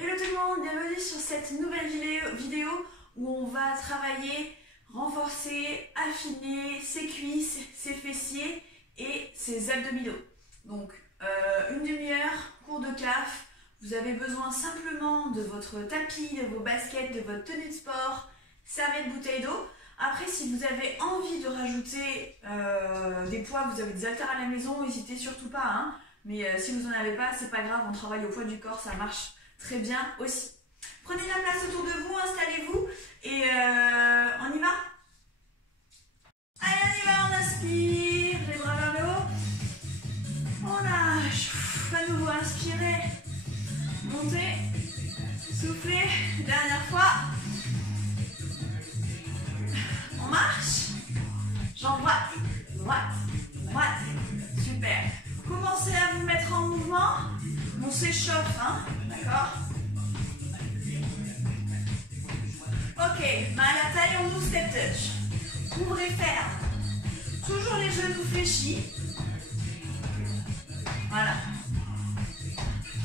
Hello tout le monde, bienvenue sur cette nouvelle vidéo où on va travailler, renforcer, affiner ses cuisses, ses fessiers et ses abdominaux. Donc une demi-heure, cours de CAF, vous avez besoin simplement de votre tapis, de vos baskets, de votre tenue de sport, serviette, bouteille d'eau. Après, si vous avez envie de rajouter des poids, vous avez des haltères à la maison, n'hésitez surtout pas, hein. Mais si vous n'en avez pas, c'est pas grave, on travaille au poids du corps, ça marche très bien aussi. Prenez la place autour de vous, installez-vous et on y va. Allez, on y va, on inspire, les bras vers le haut. On lâche, à nouveau inspirez, montez, soufflez, dernière fois. On marche, jambe droite, droite, droite, super. Commencez à vous mettre en mouvement, on s'échauffe, hein, d'accord? Ok, main à la taille, on ouvre step touch. Ouvrez ferme. Toujours les genoux fléchis. Voilà.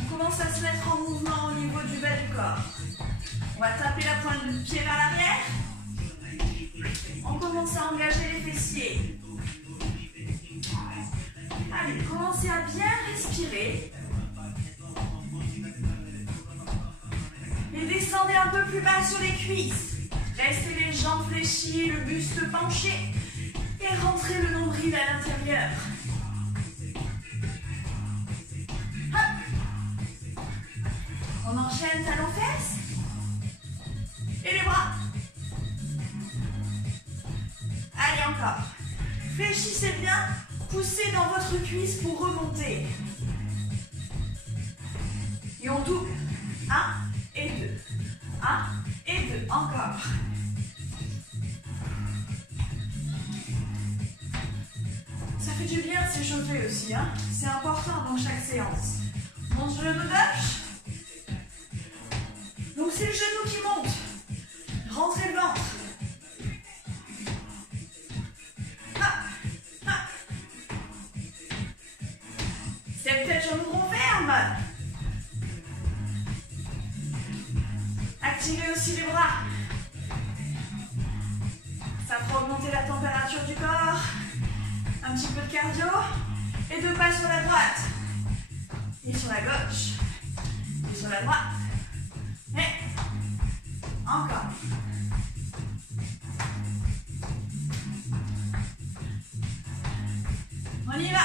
On commence à se mettre en mouvement au niveau du bas du corps. On va taper la pointe du pied vers l'arrière. On commence à engager les fessiers. Allez, commencez à bien respirer. Et descendez un peu plus bas sur les cuisses. Restez les jambes fléchies, le buste penché. Et rentrez le nombril à l'intérieur. On enchaîne talons-fesses. Et les bras. Allez, encore. Fléchissez bien. Poussez dans votre cuisse pour remonter. Et on double. 1 et 2. 1 et 2. Encore. Ça fait du bien de s'échauffer aussi, hein. C'est important dans chaque séance. Mon genou gauche. Donc c'est le genou qui monte. Rentrez le ventre. C'est peut-être genou rond ferme. Activez aussi les bras. Ça fera augmenter la température du corps. Un petit peu de cardio. Et 2 pas sur la droite. Et sur la gauche. Et sur la droite. Et encore. On y va.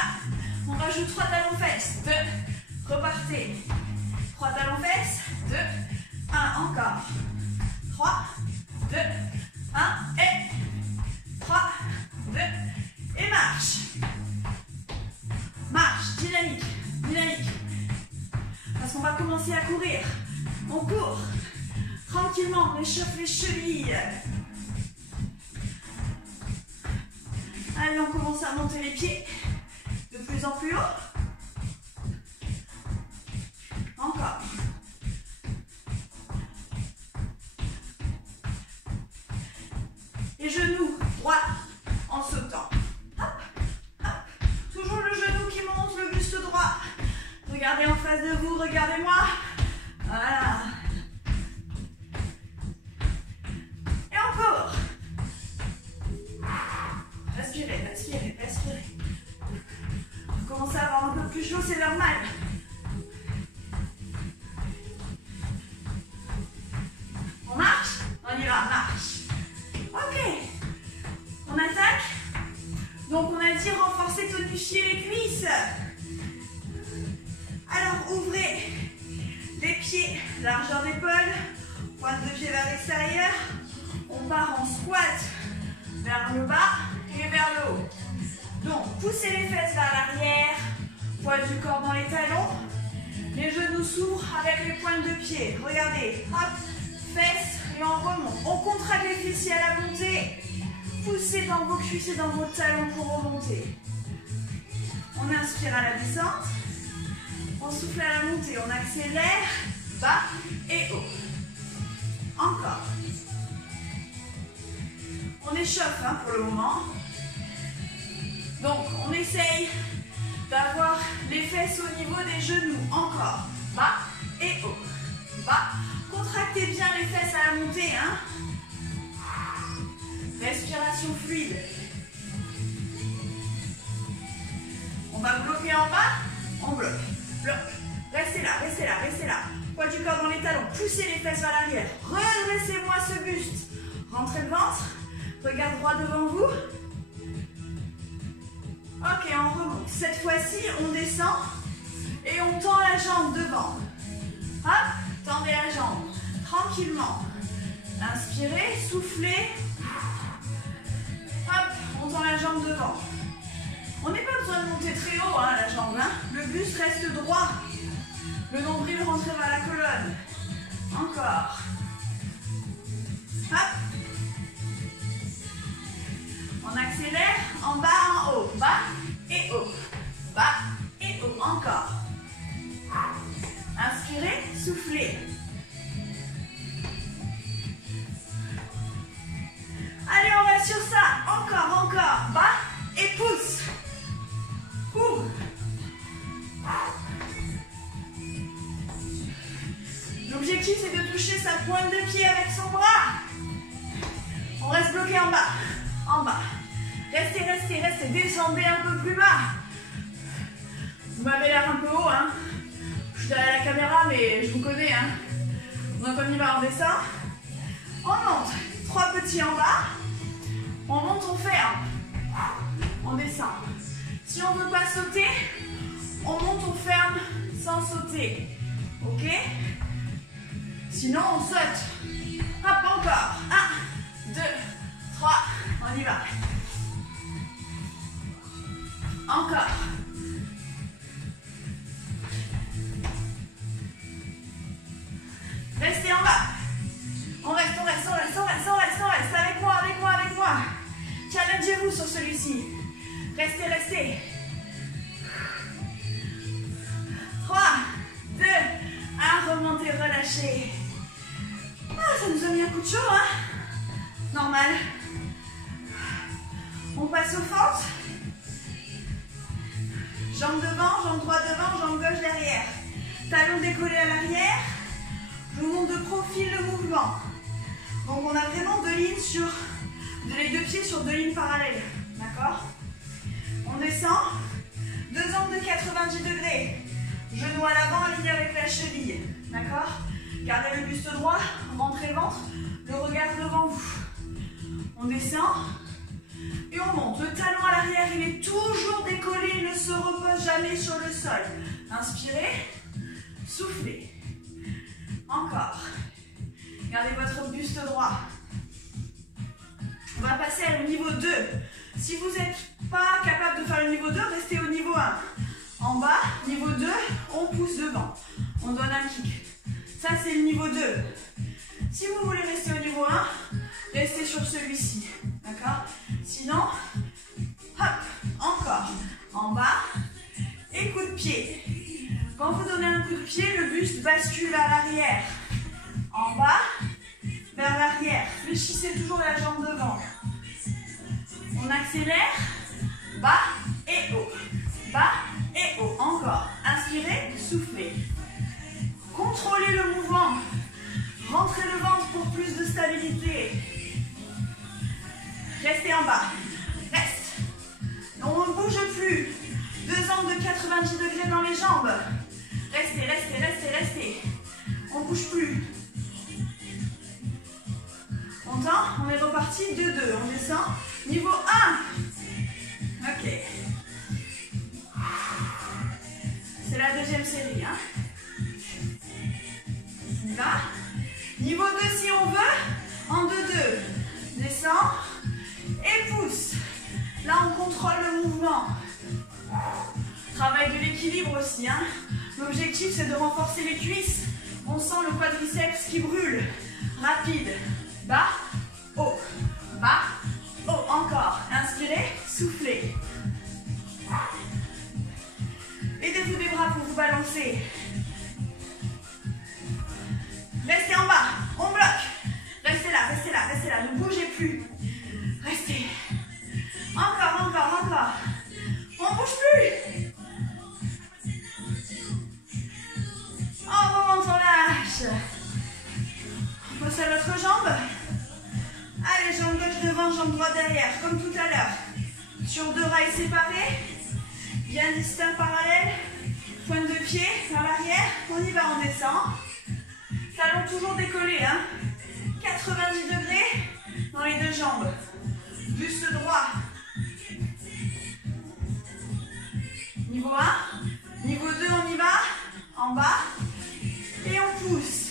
On rajoute 3 talons-fesses. 2. Repartez. 3 talons-fesses. 2. 1. Encore. 3. 2. 1. Et 3. 2. Et marche. Marche. Dynamique. Dynamique. Parce qu'on va commencer à courir. On court. Tranquillement. On échauffe les chevilles. Allez, on commence à monter les pieds. De plus en plus haut. Encore. Et genoux droit en sautant. Hop, hop. Toujours le genou qui monte, le buste droit. Regardez en face de vous, regardez-moi. Voilà. Et encore. Respirez, respirez, respirez. Vous commencez à avoir un peu plus chaud, c'est normal. On marche? On y va, marche. Ok. On attaque. Donc on a dit renforcer, tonifier les cuisses. Alors ouvrez les pieds, largeur d'épaule, pointe de pied vers l'extérieur. On part en squat vers le bas et vers le haut. Donc, poussez les fesses vers l'arrière, poids du corps dans les talons. Les genoux s'ouvrent avec les pointes de pied. Regardez, hop, fesses et on remonte. On contracte les fessiers à la montée. Poussez dans vos cuisses et dans vos talons pour remonter. On inspire à la descente. On souffle à la montée. On accélère, bas et haut. Encore. On échauffe, hein, pour le moment. Donc, on essaye d'avoir les fesses au niveau des genoux. Encore. Bas et haut. bas. Contractez bien les fesses à la montée, hein. Respiration fluide. On va bloquer en bas, on bloque. Bloc. Restez là, restez là, restez là. Poids du corps dans les talons, poussez les fesses vers l'arrière. Redressez-moi ce buste. Rentrez le ventre, regard droit devant vous. Ok, on remonte. Cette fois-ci, on descend et on tend la jambe devant. Hop, tendez la jambe tranquillement. Inspirez, soufflez. Hop, on tend la jambe devant. On n'est pas besoin de monter très haut, hein, la jambe. Hein. Le buste reste droit. Le nombril rentre vers la colonne. Encore. Hop. On accélère, en bas, en haut. Bas et haut. Bas et haut. Encore. Inspirez, soufflez. Allez, on va sur ça. Encore, encore. Bas et pousse. L'objectif, c'est de toucher sa pointe de pied avec son bras. On reste bloqué en bas. En bas. Restez, restez, restez. Descendez un peu plus bas. Vous m'avez l'air un peu haut, hein. Je suis derrière la caméra, mais je vous connais, hein. Donc on y va, on descend. On monte. 3 petits en bas. On monte, on ferme. On descend. Si on ne veut pas sauter, on monte, on ferme sans sauter. Ok? Sinon, on saute. Hop, encore. 1, 2, 3. On y va. Encore. Restez en bas. On reste, on reste, on reste, on reste, on reste, on reste. Avec moi, avec moi, avec moi. Challengez-vous sur celui-ci. Restez, restez. 3, 2, 1. Remontez, relâchez. Ah, ça nous a mis un coup de chaud, hein. Normal. On passe aux fentes. Jambe devant, jambe droite devant, jambe gauche derrière. Talons décollés à l'arrière. Je vous montre de profil le mouvement. Donc on a vraiment les deux pieds sur 2 lignes parallèles. D'accord? On descend. 2 angles de 90 degrés. Genou à l'avant, aligné avec la cheville. D'accord? Gardez le buste droit, rentrez le ventre, le regard devant vous. On descend et on monte. Le talon à l'arrière, il est toujours décollé, il ne se repose jamais sur le sol. Inspirez, soufflez. Encore. Gardez votre buste droit. On va passer au niveau 2. Si vous n'êtes pas capable de faire le niveau 2, restez au niveau 1. En bas, niveau 2, on pousse devant. On donne un kick. Ça, c'est le niveau 2. Si vous voulez rester au niveau 1, restez sur celui-ci. D'accord? Sinon, hop, encore. En bas, et coup de pied. Quand vous donnez un coup de pied, le buste bascule à l'arrière. En bas, vers l'arrière. Fléchissez toujours la jambe devant. On accélère. Bas et haut. Bas et haut. Encore. Inspirez, soufflez. Contrôlez le mouvement. Rentrez le ventre pour plus de stabilité. Restez en bas. Reste. On ne bouge plus. 2 angles de 90 degrés dans les jambes. Restez, restez, restez, restez. On ne bouge plus. On tend, on est reparti. 2-2. On descend. Niveau 1. Ok. C'est la deuxième série. Hein. On y va. Niveau 2 si on veut. En 2-2. Descend. Et pousse. Là, on contrôle le mouvement. Travail de l'équilibre aussi. Hein. L'objectif, c'est de renforcer les cuisses. On sent le quadriceps qui brûle. Rapide. Bas, haut. Bas, haut. Encore. Inspirez, soufflez. Aidez-vous des bras pour vous balancer. Restez en bas. On bloque. Restez là, restez là, restez là. Ne bougez plus. Restez. Encore, encore, encore. On ne bouge plus. On remonte, on lâche. passe à l'autre jambe. Allez, jambe gauche devant, jambe droite derrière, comme tout à l'heure. Sur 2 rails séparés, bien distincts, parallèles. Pointe de pied vers l'arrière. On y va, on descend. Talons toujours décollés, hein. 90 degrés dans les 2 jambes. Buste droit. Niveau 1. Niveau 2, on y va. En bas. Et on pousse.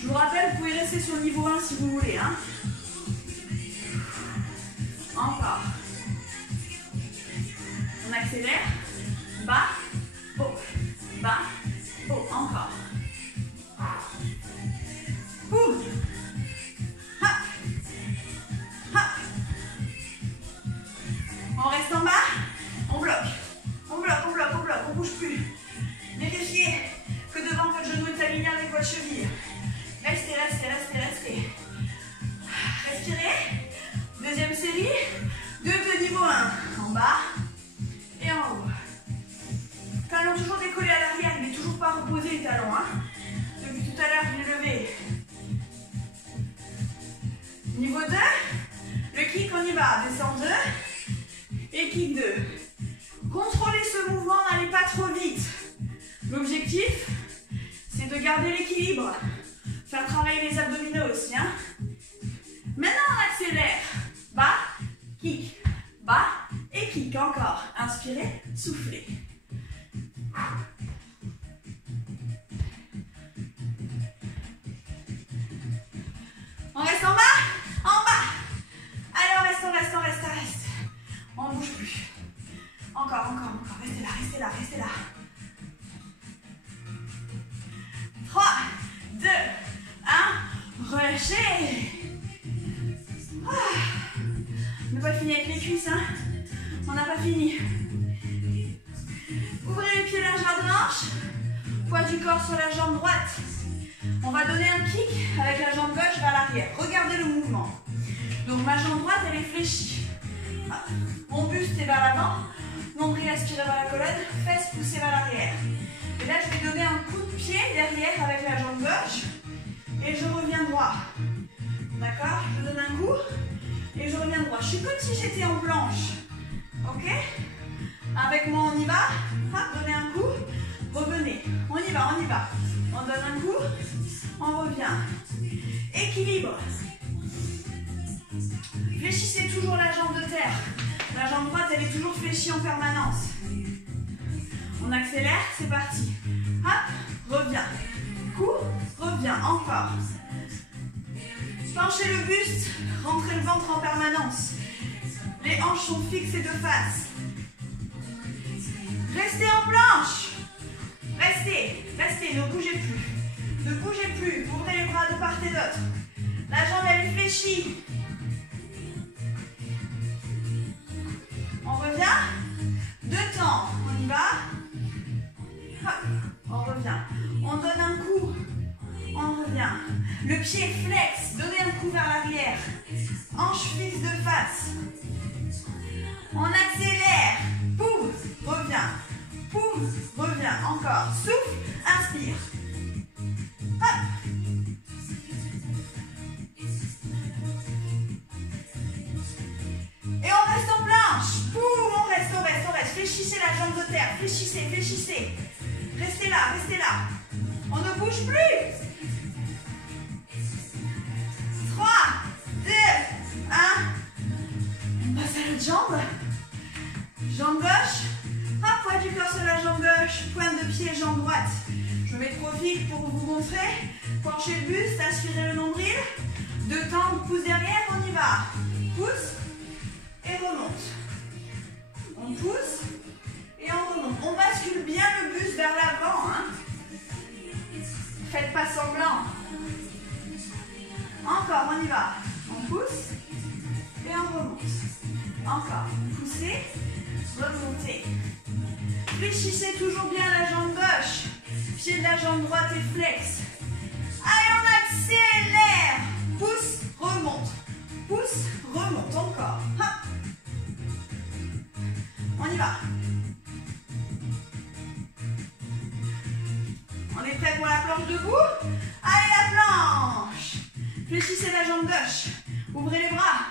Je vous rappelle, vous pouvez rester sur le niveau 1 si vous voulez, hein. Encore. On accélère. Bas, haut, bas, haut. Encore. Boum. Hop. Hop. On reste en bas. On bloque. On bloque, on bloque, on bloque. On bouge plus. Vérifiez que devant votre genou est aligné avec votre cheville. Restez, restez, restez, restez. Respirez. Deuxième série. 2 de niveau 1. En bas et en haut. Talons toujours décollés à l'arrière. Il n'est toujours pas reposé les talons. Hein. Depuis tout à l'heure, je l'ai levé. Niveau 2. Le kick, on y va. Descend 2. Et kick 2. Contrôlez ce mouvement, n'allez pas trop vite. L'objectif, c'est de garder l'équilibre. Faire travailler les abdominaux aussi. Hein. Maintenant, on accélère. Bas, kick, bas et kick. Encore. Inspirez, soufflez. On reste en bas. En bas. Allez, on reste, on reste, on reste, on reste. On ne bouge plus. Encore, encore, encore. Restez là, restez là, restez là. 3, 2, 1. Relâchez. On n'a pas fini avec les cuisses, hein. On n'a pas fini. Ouvrez les pieds largeur de hanche. Poids du corps sur la jambe droite. On va donner un kick avec la jambe gauche vers l'arrière. Regardez le mouvement. Donc ma jambe droite, elle est fléchie. Mon buste est vers l'avant. Nombril aspiré vers la colonne. Fesses poussées vers l'arrière. Et là, je vais donner un coup de pied derrière avec la jambe gauche. Et je reviens droit. D'accord? Je donne un coup. Et je reviens droit. Je suis comme si j'étais en planche. Ok? Avec moi, on y va. Hop, donnez un coup. Revenez. On y va, on y va. On donne un coup. On revient. Équilibre. Fléchissez toujours la jambe de terre. La jambe droite, elle est toujours fléchie en permanence. On accélère, c'est parti. Hop, reviens. Coup, reviens. Encore. Penchez le buste. Rentrez le ventre en permanence. Les hanches sont fixes et de face. Restez en planche. Restez, restez, ne bougez plus. Ne bougez plus, ouvrez les bras de part et d'autre. La jambe, elle est fléchie. On revient. 2 temps, on y va. Hop, on revient. On donne un coup. On revient. Le pied flex, donnez un coup vers l'arrière. Hanche fixe de face. On accélère. Poum, reviens. Poum, reviens. Encore. Souffle, inspire. Hop. Et on reste en planche. Poum, on reste, on reste, on reste. Fléchissez la jambe de terre. Fléchissez, fléchissez. Restez là, restez là. On ne bouge plus. 3, 2, 1. On passe à l'autre jambe. Jambe gauche. Hop, poids du corps sur la jambe gauche. Pointe de pied, jambe droite. Je mets trop vite pour vous montrer. Penchez le buste, aspirez le nombril. 2 temps, pouce derrière, on y va. Pousse et remonte. On pousse et on remonte. On bascule bien le buste vers l'avant. Hein. Faites pas semblant. Encore, on y va. On pousse et on remonte. Encore. Poussez, remontez. Fléchissez toujours bien la jambe gauche. Pied de la jambe droite est flex. Allez, on accélère. Pousse, remonte. Pousse, remonte. Encore. Hop. On y va. On est prêt pour la planche debout. Allez, la blanche. Fléchissez la jambe gauche. Ouvrez les bras.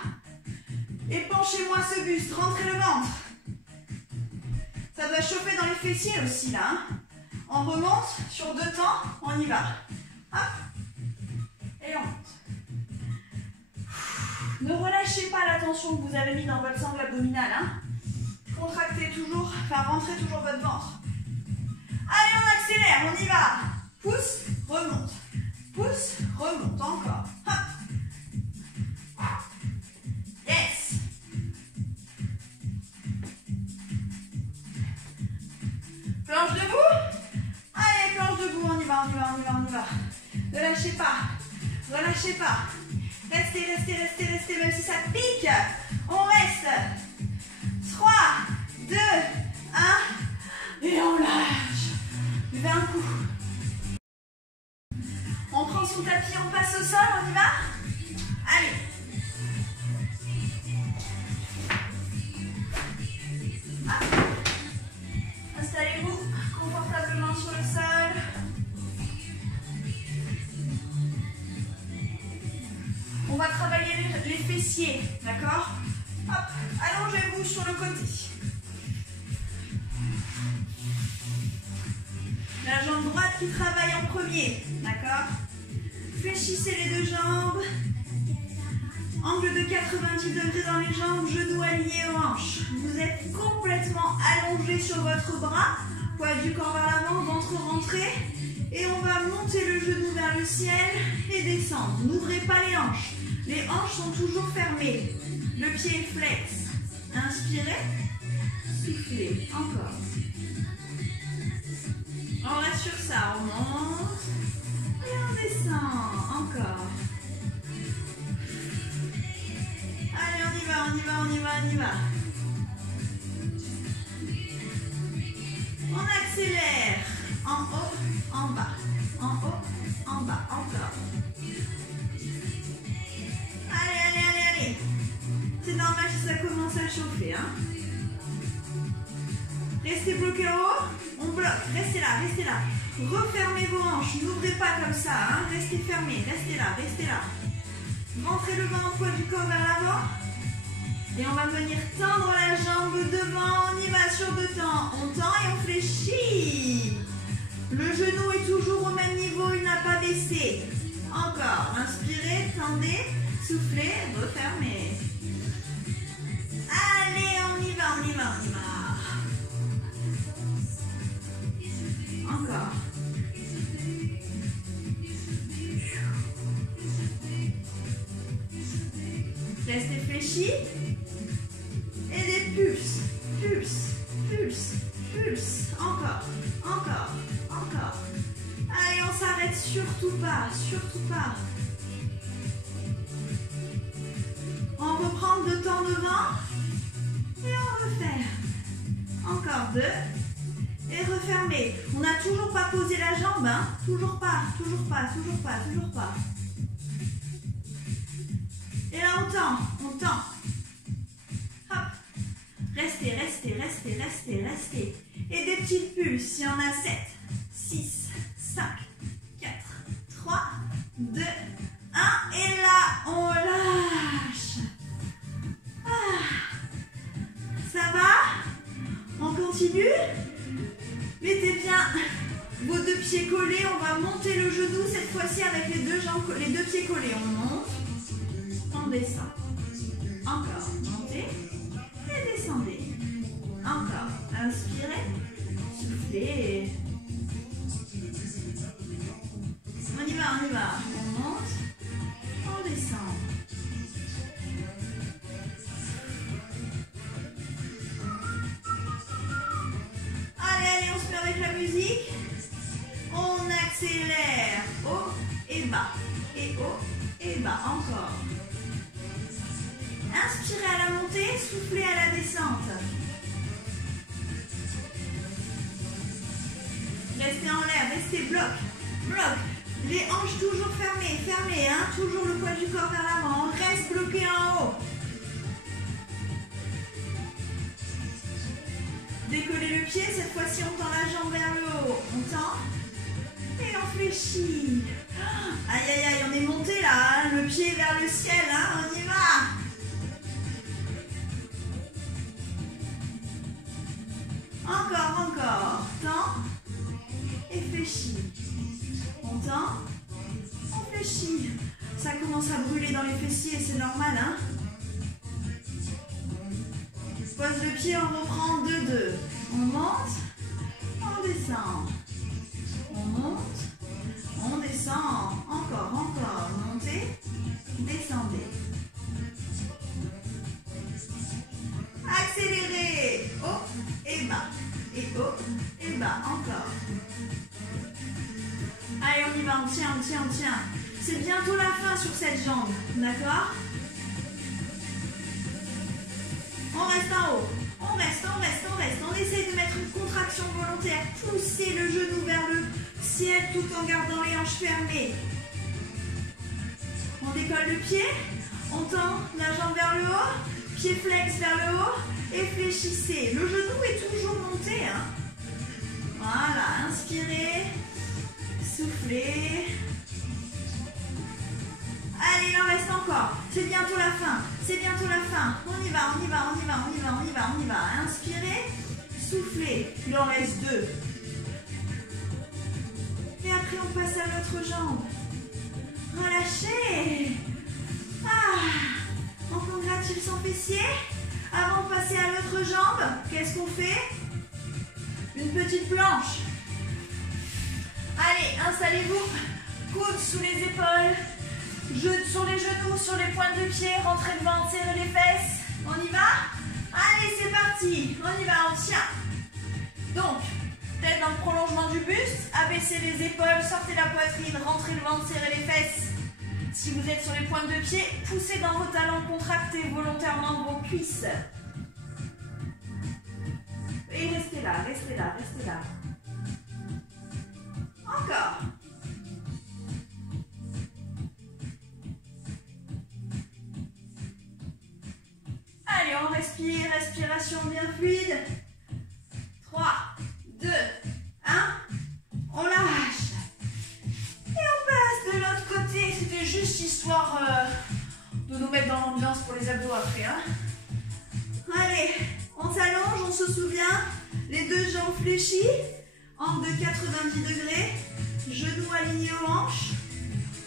Et penchez-moi ce buste. Rentrez le ventre. Ça doit chauffer dans les fessiers aussi là. Hein. On remonte sur 2 temps. On y va. Hop. Et on monte. Ne relâchez pas la tension que vous avez mis dans votre sangle abdominale. Hein. Contractez toujours, enfin rentrez toujours votre ventre. Allez, on accélère, on y va. Pousse, remonte. Pousse, remonte, encore. Hop. Yes. Planche debout. Allez, planche debout, on y va, on y va, on y va, on y va. Ne lâchez pas, relâchez pas. Restez, restez, restez, restez, même si ça pique. On reste. 3, 2, 1. Et on lâche. D'un coup. On prend son tapis, on passe au sol, on y va. Allez. Hop. Installez-vous confortablement sur le sol. On va travailler les fessiers, d'accord? Hop, allongez-vous sur le côté. La jambe droite qui travaille en premier, d'accord? Fléchissez les 2 jambes. Angle de 90 degrés dans les jambes, genoux alignés aux hanches. Vous êtes complètement allongé sur votre bras. Poids du corps vers l'avant, ventre rentré. Et on va monter le genou vers le ciel et descendre. N'ouvrez pas les hanches. Les hanches sont toujours fermées. Le pied est flex. Inspirez. Soufflez. Encore. On reste sur ça. On monte. Et on descend. Encore. Allez, on y va, on y va, on y va, on y va. On accélère. En haut, en bas. En haut, en bas. Encore. Allez, allez, allez, allez. C'est normal si ça commence à chauffer. Hein. Restez bloqué en haut. On bloque. Restez là, restez là. Refermez vos hanches. N'ouvrez pas comme ça. Hein. Restez fermés. Restez là, restez là. Rentrez le bas en poids du corps vers l'avant. Et on va venir tendre la jambe devant. On y va sur 2 temps. On tend et on fléchit. Le genou est toujours au même niveau. Il n'a pas baissé. Encore. Inspirez, tendez. Soufflez, refermez. Allez, on y va, on y va, on y va. Encore. Restez fléchis. Et des pulses, pulses, pulses, pulses. Encore, encore, encore. Allez, on s'arrête surtout pas, surtout pas. On reprend 2 temps devant. Et on refait. Encore 2. Et refermer. On n'a toujours pas posé la jambe. Hein? Toujours pas, toujours pas, toujours pas, toujours pas. Et là, on tend, on tend. Hop. Restez, restez, restez, restez, restez. Et des petites pulses. Il y en a 7, 6, 5, 4, 3, 2, 1. Et là, on lâche. Ça va? On continue? Mettez bien vos 2 pieds collés. On va monter le genou cette fois-ci avec les 2 jambes, les 2 pieds collés. On monte, on descend. Encore, montez et descendez. Encore, inspirez, soufflez. On y va, on y va. On monte, on descend. Avec la musique, on accélère, haut et bas, et haut et bas, encore. Inspirez à la montée, soufflez à la descente. Restez en l'air, restez bloc, bloc. Les hanches toujours fermées, fermées, hein, toujours le poids du corps vers l'avant. On reste bloqué en haut. Décollez le pied, cette fois-ci on tend la jambe vers le haut. On tend et on fléchit. fléchit. Aïe, aïe, aïe, on est monté là, hein, le pied vers le ciel, hein, on y va. Encore, encore. Tends et fléchis. On tend, on fléchit. Ça commence à brûler dans les fessiers, c'est normal, hein. Pose le pied, on reprend 2-2. On monte, on descend. On monte, on descend. Encore, encore. Montez, descendez. Accélérez. Haut et bas. Et haut et bas. Encore. Allez, on y va. On tient, on tient, on tient. C'est bientôt la fin sur cette jambe. D'accord? On reste en haut. On reste, on reste, on reste. On essaye de mettre une contraction volontaire. Pousser le genou vers le ciel tout en gardant les hanches fermées. On décolle le pied. On tend la jambe vers le haut. Pied flex vers le haut. Et fléchissez. Le genou est toujours monté. Hein. Voilà. Inspirez. Soufflez. Allez, il en reste encore. C'est bientôt la fin. C'est bientôt la fin. On y va, on y va, on y va, on y va, on y va, on y va. Inspirez, soufflez. Il en reste 2. Et après, on passe à l'autre jambe. Relâchez. On congratule son fessier. Avant de passer à l'autre jambe, qu'est-ce qu'on fait? Une petite planche. Allez, installez-vous. Coudes sous les épaules. Sur les genoux, sur les pointes de pied, rentrez le ventre, serrez les fesses. On y va? Allez, c'est parti. On y va, on tient. Donc, tête dans le prolongement du buste, abaissez les épaules, sortez la poitrine, rentrez le ventre, serrez les fesses. Si vous êtes sur les pointes de pied, poussez dans vos talons, contractez volontairement vos cuisses. Et restez là, restez là, restez là. Encore. Allez, on respire, respiration bien fluide. 3, 2, 1. On lâche. Et on passe de l'autre côté. C'était juste histoire de nous mettre dans l'ambiance pour les abdos après. Hein. Allez, on s'allonge, on se souvient. Les deux jambes fléchies. Angle de 90 degrés. Genoux alignés aux hanches.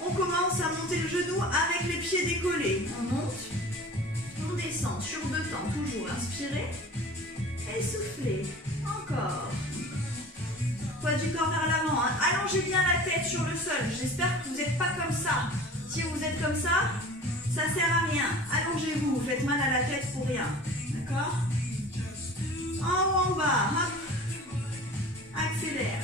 On commence à monter le genou avec les pieds décollés. On monte. On descend sur 2 temps, toujours inspirez et soufflez. Encore. Poids du corps vers l'avant. Hein. Allongez bien la tête sur le sol. J'espère que vous n'êtes pas comme ça. Si vous êtes comme ça sert à rien. Allongez-vous. Vous faites mal à la tête pour rien. D'accord? En haut, en bas. Hop. Accélère.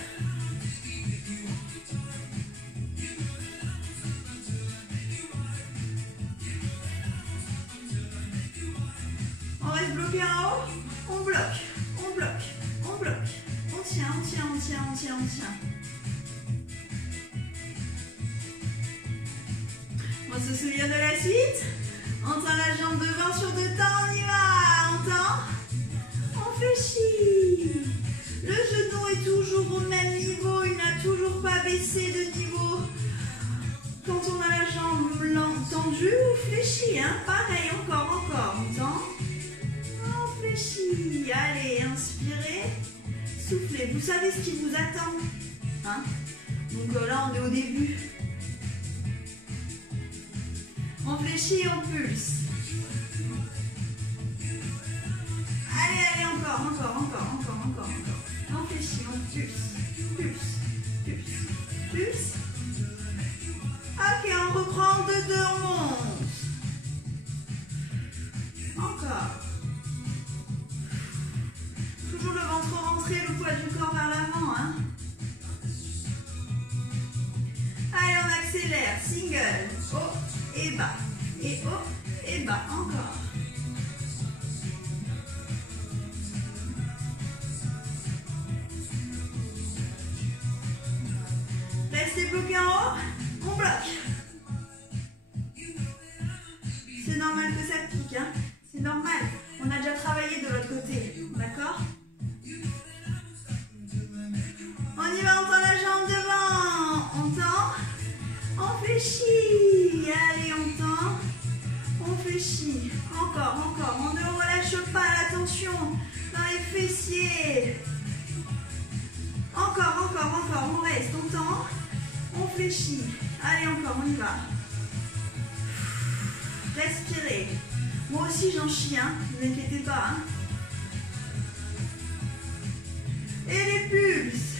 On reste bloqué en haut, on bloque, on bloque, on bloque. On tient, on tient, on tient, on tient, on tient. On se souvient de la suite. On tend la jambe devant sur 2 temps, on y va. On tend, on fléchit. Le genou est toujours au même niveau, il n'a toujours pas baissé de niveau. Quand on a la jambe tendue ou fléchie, hein. Pareil, encore, on tend. Allez, inspirez, soufflez. Vous savez ce qui vous attend. Hein? Donc là, on est au début. On fléchit et on pulse. Allez, allez, encore. On fléchit, on pulse. Pulse. Ok, on reprend 2-2, on monte. Encore. Toujours le ventre rentré, le poids du corps vers l'avant. Hein. Allez, on accélère. Single. Haut et bas. Et haut et bas. Encore. Restez bloqué en haut. On bloque. C'est normal que ça pique. Hein. C'est normal. On a déjà travaillé de l'autre côté. D'accord? On y va, on tend la jambe devant. On encore, on reste, on tend, on fléchit. Allez, encore, on y va. Respirez. Moi aussi, j'en chie, hein, ne vous inquiétez pas. Hein. Et les pulses.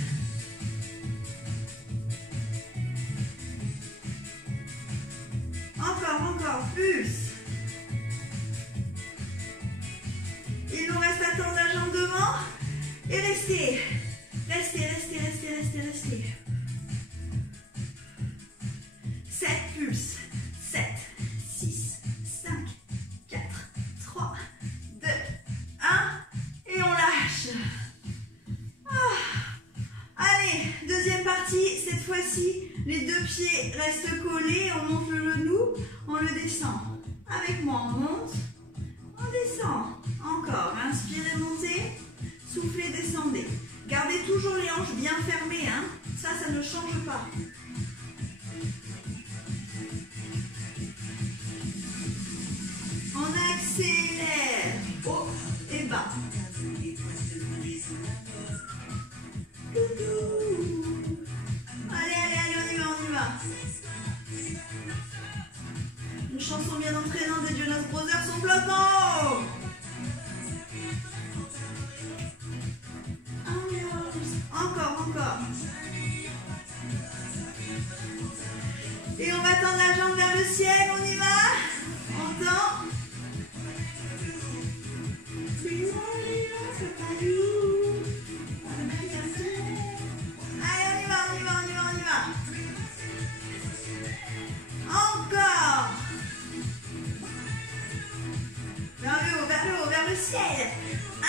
Encore, pulse. Il nous reste à tendre la jambe devant. Et restez. Restez. 7 pulses. 7, 6, 5, 4, 3, 2, 1. Et on lâche. Allez, deuxième partie. Cette fois-ci, les deux pieds restent collés. On monte le genou, on le descend. Avec moi, on monte, on descend. Encore, inspirez, montez. Soufflez, descendez. Gardez toujours les hanches bien fermées. Hein. Ça ne change pas. On accélère. Haut et bas. Allez, on y va. Une chanson bien entraînante des Jonas Brothers, son flottant. Encore. Et on va tendre la jambe vers le ciel, on y va. On tend. Allez, on y va. Encore. Vers le haut, vers le ciel.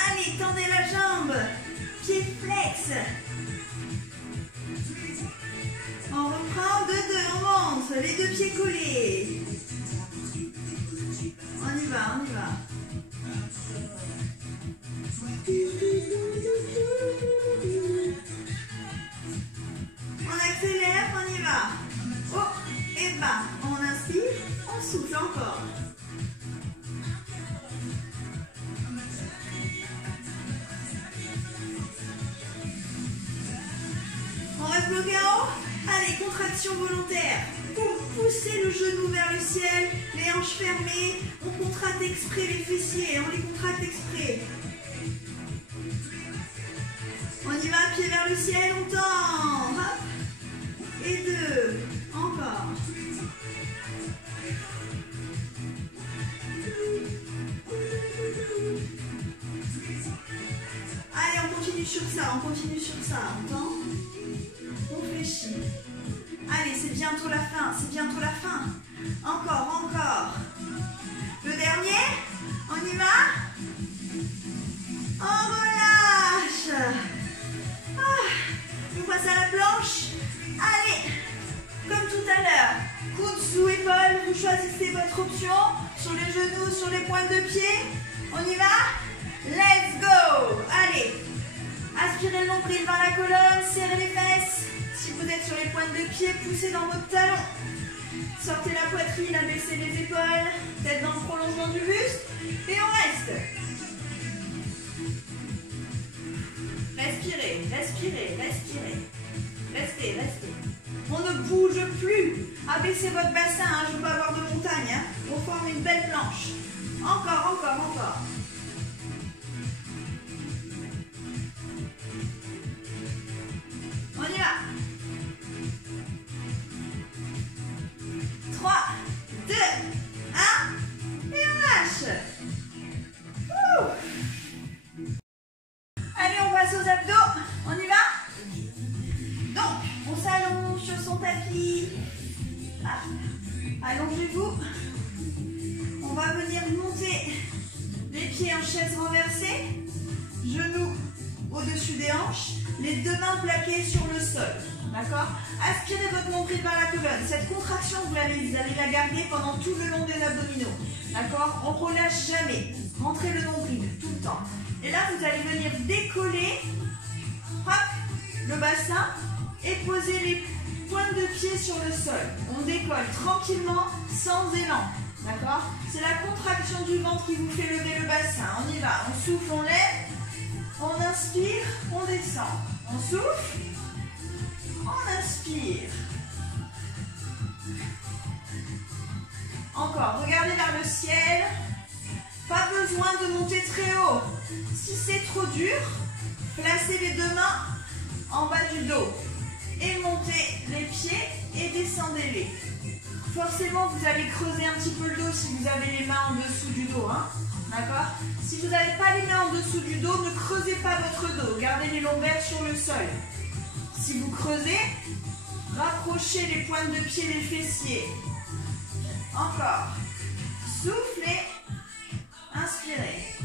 Allez, tendez la jambe. Pied flex. On reprend, 2, on monte, les deux pieds collés. On y va. On accélère, on y va. Haut et bas. On inspire, on souffle encore. On reste bloqué en haut. Allez, contraction volontaire. Pour pousser le genou vers le ciel, les hanches fermées. On contracte exprès les fessiers, on les contracte exprès. On y va, pied vers le ciel, on tend. Hop. Et 2. Encore. Allez, on continue sur ça, on tend. On fléchit. Allez, c'est bientôt la fin, Encore. Le dernier, on y va. On relâche. On passe à la planche. Allez, comme tout à l'heure, coude sous épaule, vous choisissez votre option. Sur les genoux, sur les pointes de pied. On y va. Let's go. Allez, aspirez le nombril vers la colonne, serrez les fesses. Si vous êtes sur les pointes de pied, poussez dans votre talon. Sortez la poitrine, abaissez les épaules, tête dans le prolongement du buste. Et on reste. Respirez. Restez. On ne bouge plus. Abaissez votre bassin, hein, je ne veux pas avoir de montagne. Hein. On forme une belle planche. Encore. On y va. 3, 2, 1. Et on lâche. Allez, on passe aux abdos. On y va. Donc, on s'allonge sur son tapis. Allongez-vous. On va venir monter les pieds en chaise renversée. Genoux au-dessus des hanches. Les deux mains plaquées sur le sol. D'accord? Aspirez votre nombril vers la colonne. Cette contraction, vous allez la garder pendant tout le long des abdominaux. D'accord? On ne relâche jamais. Rentrez le nombril tout le temps. Et là, vous allez venir décoller le bassin et poser les pointes de pied sur le sol. On décolle tranquillement, sans élan. D'accord? C'est la contraction du ventre qui vous fait lever le bassin. On y va. On souffle, on lève. On inspire, on descend. On souffle. inspire. Encore, regardez vers le ciel. Pas besoin de monter très haut. Si c'est trop dur, placez les deux mains en bas du dos. Et montez les pieds et descendez-les. Forcément, vous allez creuser un petit peu le dos si vous avez les mains en dessous du dos. Hein? D'accord? Si vous n'avez pas les mains en dessous du dos, ne creusez pas votre dos. Gardez les lombaires sur le sol. Si vous creusez, rapprochez les pointes de pied des fessiers. Encore. Soufflez. Inspirez.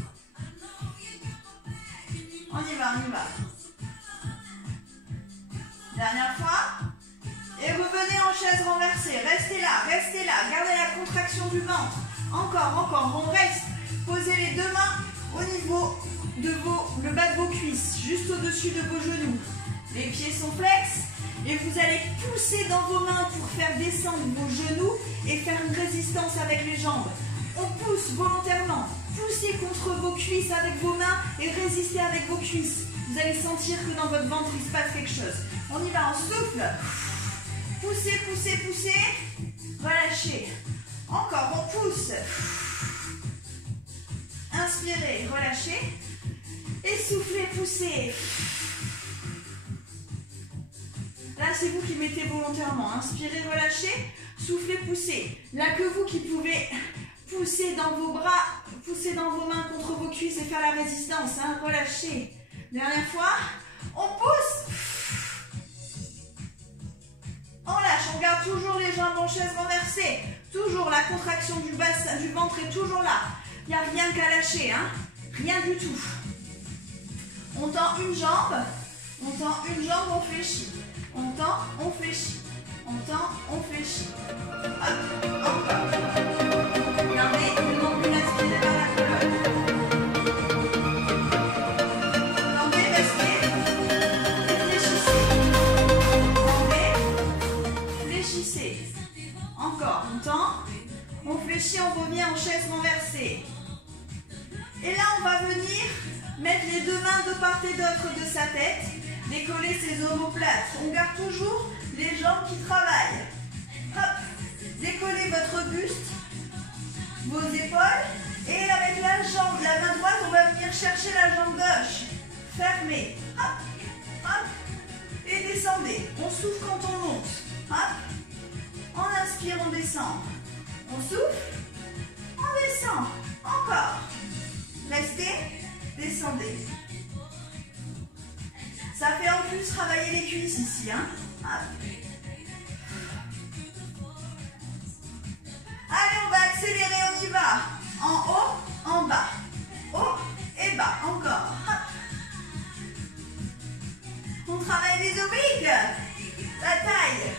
On y va, on y va. Dernière fois. Et revenez en chaise renversée. Restez là, gardez la contraction du ventre. Encore, on reste. Posez les deux mains au niveau de le bas de vos cuisses, juste au-dessus de vos genoux. Les pieds sont flex et vous allez pousser dans vos mains pour faire descendre vos genoux et faire une résistance avec les jambes. On pousse volontairement. Poussez contre vos cuisses avec vos mains et résistez avec vos cuisses. Vous allez sentir que dans votre ventre, il se passe quelque chose. On y va, on souffle. Poussez, poussez, poussez. Relâchez. Encore, on pousse. Inspirez, relâchez. Et soufflez, poussez. Là, c'est vous qui mettez volontairement. Inspirez, relâchez. Soufflez, poussez. Là que vous qui pouvez pousser dans vos bras, pousser dans vos mains contre vos cuisses et faire la résistance. Hein. Relâchez. Dernière fois. On pousse. On lâche. On garde toujours les jambes en chaise renversée. Toujours la contraction du bassin, du ventre est toujours là. Il n'y a rien qu'à lâcher. Hein. Rien du tout. On tend une jambe. On tend une jambe, on fléchit. On tend, on fléchit. On tend, on fléchit. Hop, encore. Regardez, ne demande plus d'inspirer vers la colonne. Tendez, restez. Et fléchissez. Tendez, fléchissez. Encore, on tend. On fléchit, on revient en chaise renversée. Et là, on va venir mettre les deux mains de part et d'autre de sa tête. Décoller ses omoplates. On garde toujours les jambes qui travaillent. Hop. Décollez votre buste, vos épaules. Et avec la jambe, la main droite, on va venir chercher la jambe gauche. Fermez. Hop. Hop. Et descendez. On souffle quand on monte. Hop. On inspire, on descend. On souffle. On descend. Encore. Restez. Descendez. Ça fait en plus travailler les cuisses ici. Hein. Allez, on va accélérer, on y va. En haut, en bas. Haut et bas. Encore. On travaille les obliques. La taille.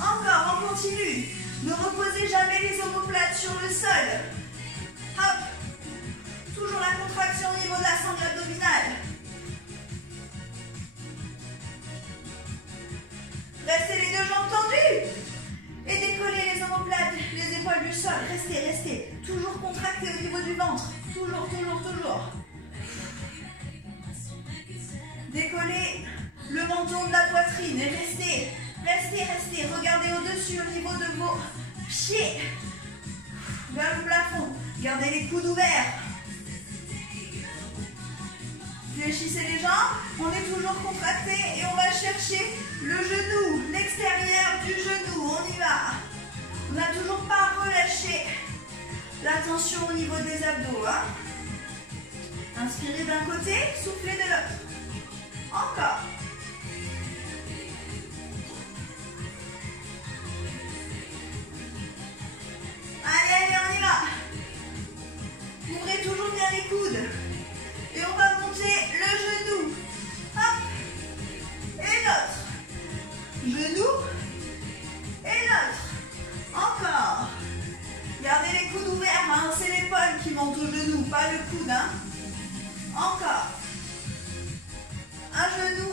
Encore, on continue. Ne reposez jamais les omoplates sur le sol. Hop. Toujours la contraction au niveau de la sangle abdominale. Restez les deux jambes tendues. Et décollez les omoplates, les épaules du sol. Restez, restez. Toujours contracté au niveau du ventre. Toujours, toujours, toujours. Décollez le menton de la poitrine. Et restez, restez, restez. Regardez au-dessus, au niveau de vos pieds. Vers le plafond. Gardez les coudes ouverts. Fléchissez les jambs, on est toujours contracté et on va chercher le genou, l'extérieur du genou, on y va. On n'a toujours pas relâché la tension au niveau des abdos. Hein. Inspirez d'un côté, soufflez de l'autre. Encore. Allez, allez, on y va. Ouvrez toujours bien les coudes. Et on va monter le genou. Hop. Et l'autre. Genou. Et l'autre. Encore. Gardez les coudes ouverts. Hein. C'est l'épaule qui monte au genou, pas le coude. Hein. Encore. Un genou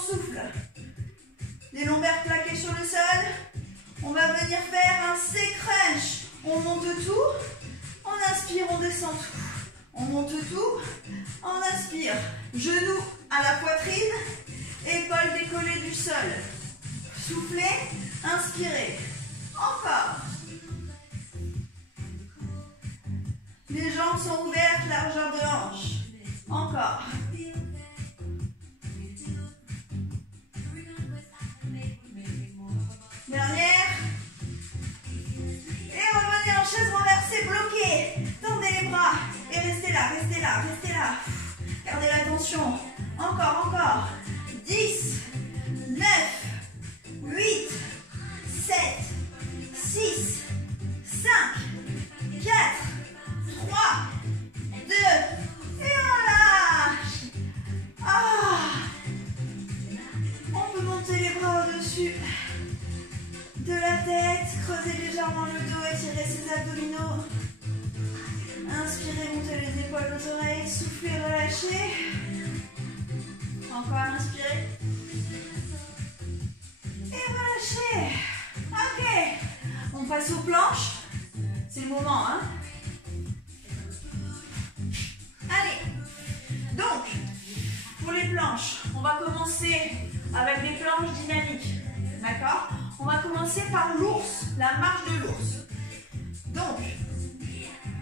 souffle. Les lombaires plaqués sur le sol. On va venir faire un C-crunch. On monte tout. On inspire, on descend tout. On monte tout. On inspire. Genoux à la poitrine. Épaules décollées du sol. Soufflez. Inspirez. Encore. Les jambes sont ouvertes, largeur de hanche. Encore. Dernière. Et revenez en chaise renversée, bloquée. Tendez les bras. Et restez là, restez là, restez là. Gardez la tension. Encore, encore. 10, 9, 8, 7, 6, 5, 4, 3, 2, et on lâche. On peut monter les bras au-dessus de la tête, creuser légèrement le dos, étirer ses abdominaux. Inspirez, montez les épaules aux oreilles, soufflez, relâchez. Encore, inspirez. Et relâchez. Ok. On passe aux planches. C'est le moment, hein. Allez. Donc, pour les planches, on va commencer avec des planches dynamiques. D'accord? On va commencer par l'ours, la marche de l'ours. Donc,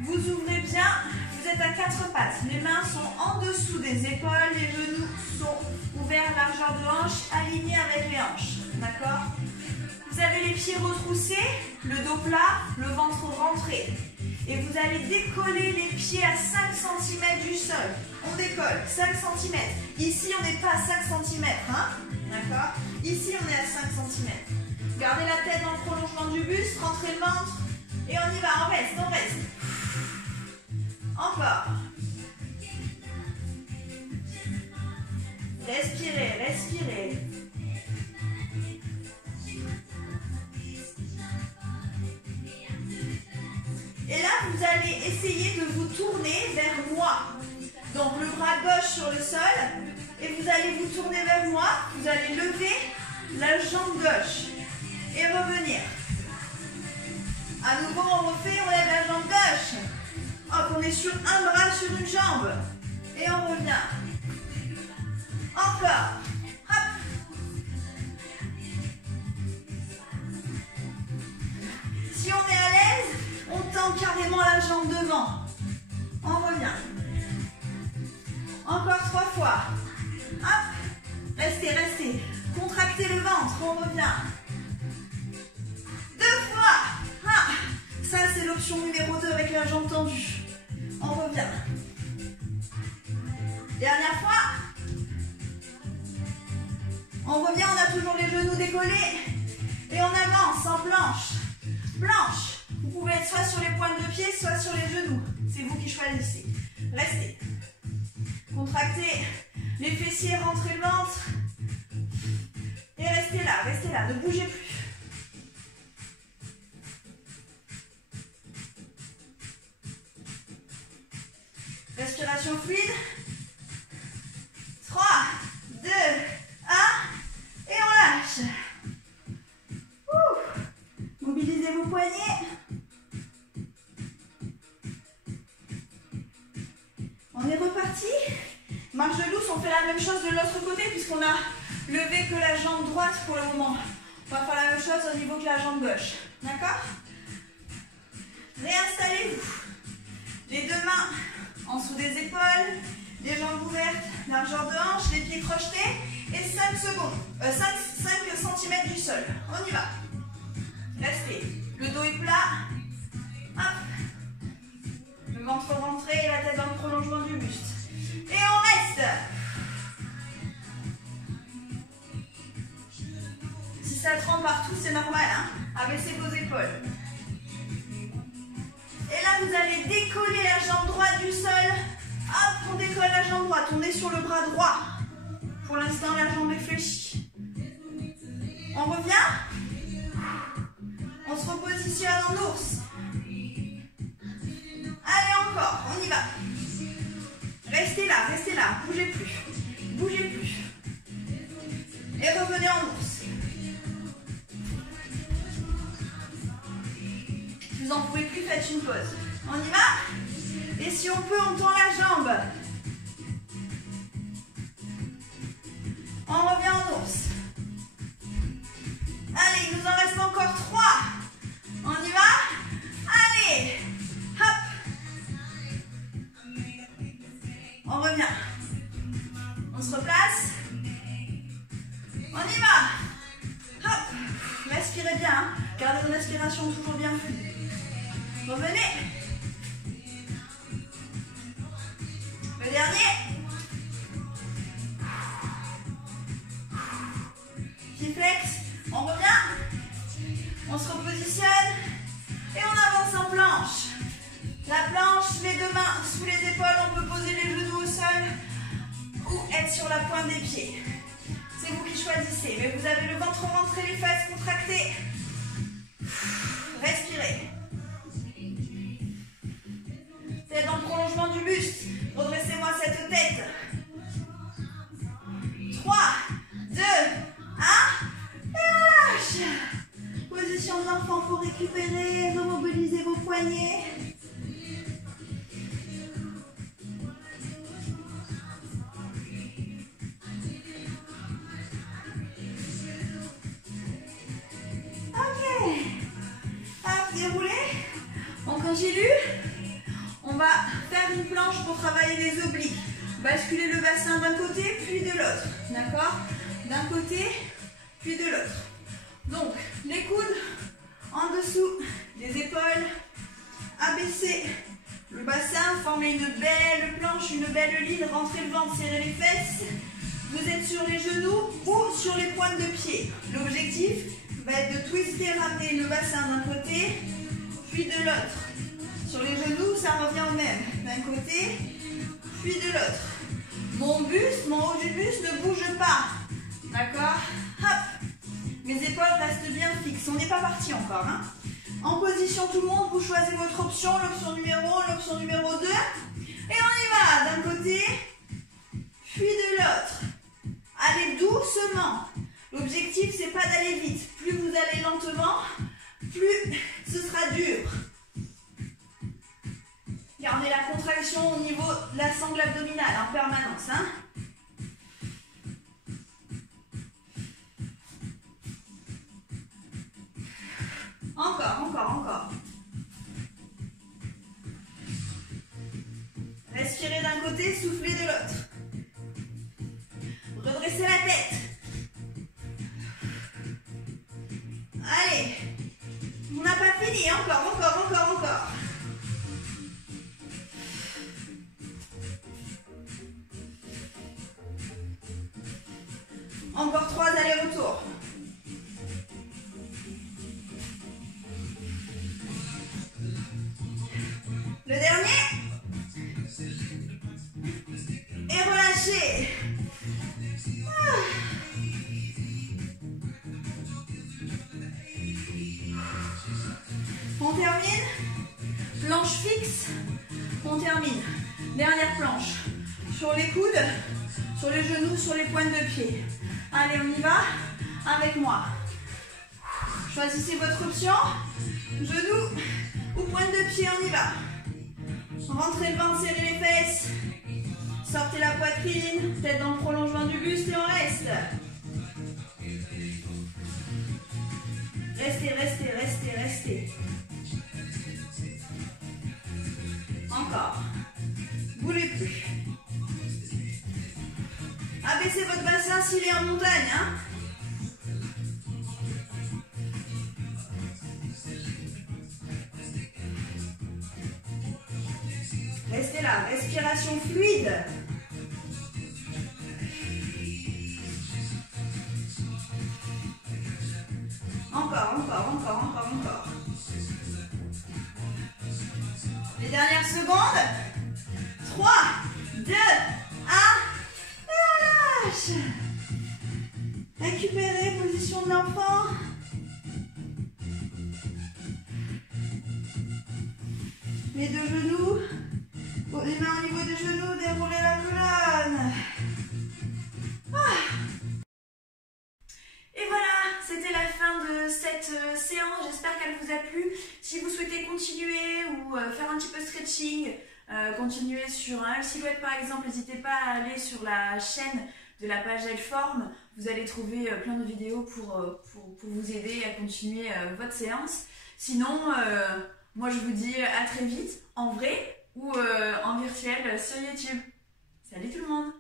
vous ouvrez bien, vous êtes à quatre pattes. Les mains sont en dessous des épaules, les genoux sont ouverts, largeur de hanche, alignés avec les hanches. D'accord? Vous avez les pieds retroussés, le dos plat, le ventre rentré. Et vous allez décoller les pieds à 5 cm du sol. On décolle, 5 cm. Ici, on n'est pas à 5 cm. Hein? D'accord? Ici, on est à 5 cm. Gardez la tête dans le prolongement du buste, rentrez le ventre. Et on y va, on reste, on reste. Encore. Respirez, respirez. Et là, vous allez essayer de vous tourner vers moi. Donc, le bras gauche sur le sol. Et vous allez vous tourner vers moi. Vous allez lever la jambe gauche. Et revenir. À nouveau, on refait, on lève la jambe gauche. Hop, on est sur un bras sur une jambe. Et on revient. Encore. Hop. Si on est à l'aise, on tend carrément la jambe devant. On revient. Encore 3 fois. Hop. Restez, restez. Contractez le ventre, on revient. 2 fois. Ça, c'est l'option numéro 2 avec la jambe tendue. On revient. Dernière fois. On revient, on a toujours les genoux décollés. Et on avance en planche. Planche. Vous pouvez être soit sur les pointes de pied, soit sur les genoux. C'est vous qui choisissez. Restez. Contractez les fessiers, rentrez le ventre. Et restez là, ne bougez plus. Respiration fluide. 3, 2, 1. Et on lâche. Mobilisez vos poignets. On est reparti. Marche de l'ours, on fait la même chose de l'autre côté puisqu'on a levé que la jambe droite pour le moment. On va faire la même chose au niveau que la jambe gauche. D'accord? Réinstallez-vous. Les deux mains en dessous des épaules, les jambes ouvertes, largeur de hanche, les pieds crochetés et 5 cm du sol. On y va. Restez. Le dos est plat. Hop. Le ventre rentré et la tête dans le prolongement du buste. Et on reste. Si ça tremble partout, c'est normal. Hein? Abaissez vos épaules. Et là, vous allez décoller la jambe droite du sol. Hop, on décolle la jambe droite. On est sur le bras droit. Pour l'instant, la jambe est fléchie. On revient. On se repositionne en ours. Allez, encore. On y va. Restez là. Bougez plus. Bougez plus. Et revenez en ours. Si vous en pouvez plus, faites une pause. On y va? Et si on peut, on tend la jambe. On revient en ours. Allez, il nous en reste encore 3. On y va? Allez, hop. On revient. On se replace. On y va. Hop. Respirez bien. Hein. Gardez vos respirations toujours bien fluides. Revenez. Le dernier. Petit flex. On revient. On se repositionne. Et on avance en planche. La planche, les deux mains sous les épaules. On peut poser les genoux au sol ou être sur la pointe des pieds. C'est vous qui choisissez. Mais vous avez le ventre rentré, les fesses contractées. Respirez. C'est dans le prolongement du buste. Redressez-moi cette tête. 3, 2, 1. Et on lâche. Position de l'enfant pour récupérer. Remobilisez vos poignets. Ok. Hop, déroulez. On continue. On va faire une planche pour travailler les obliques. Basculer le bassin d'un côté, puis de l'autre. D'accord? D'un côté, puis de l'autre. Donc, les coudes en dessous des épaules. Abaissez le bassin, formez une belle planche, une belle ligne. Rentrez le ventre, serrez les fesses. Vous êtes sur les genoux ou sur les pointes de pied. L'objectif va être de twister, ramener le bassin d'un côté, puis de l'autre. Sur les genoux, ça revient au même. D'un côté, puis de l'autre. Mon buste, mon haut du buste ne bouge pas. D'accord? Hop. Mes épaules restent bien fixes. On n'est pas parti encore. Hein? En position tout le monde, vous choisissez votre option. L'option numéro 1, l'option numéro 2. Et on y va. D'un côté, puis de l'autre. Allez doucement. L'objectif, c'est pas d'aller vite. Plus vous allez lentement, plus ce sera dur. Gardez la contraction au niveau de la sangle abdominale en permanence. Hein. Encore. Respirez d'un côté, soufflez de l'autre. Redressez la tête. Allez. On n'a pas fini. Encore. Encore 3 allers-retours. Le dernier. Et relâchez. On termine. Planche fixe. On termine. Dernière planche. Sur les coudes, sur les genoux, sur les pointes de pied. Allez, on y va avec moi. Choisissez votre option. Genoux ou pointe de pied, on y va. Rentrez le ventre, serrez les fesses. Sortez la poitrine, tête dans le prolongement du buste et on reste. Restez. Encore. Bougez plus. Abaissez votre bassin s'il est en montagne. Hein. Restez là, respiration fluide. Encore. Les dernières secondes. 3, 2, 1. Et on lâche. Récupérez, position de l'enfant. Les deux genoux. Les mains au niveau des genoux, déroulez la colonne. c'était la fin de cette séance. J'espère qu'elle vous a plu. Si vous souhaitez continuer ou faire un petit peu de stretching, continuer sur un silhouette par exemple, n'hésitez pas à aller sur la chaîne de la page Elform. Vous allez trouver plein de vidéos pour vous aider à continuer votre séance. Sinon, moi je vous dis à très vite, en vrai ou en virtuel sur YouTube. Salut tout le monde!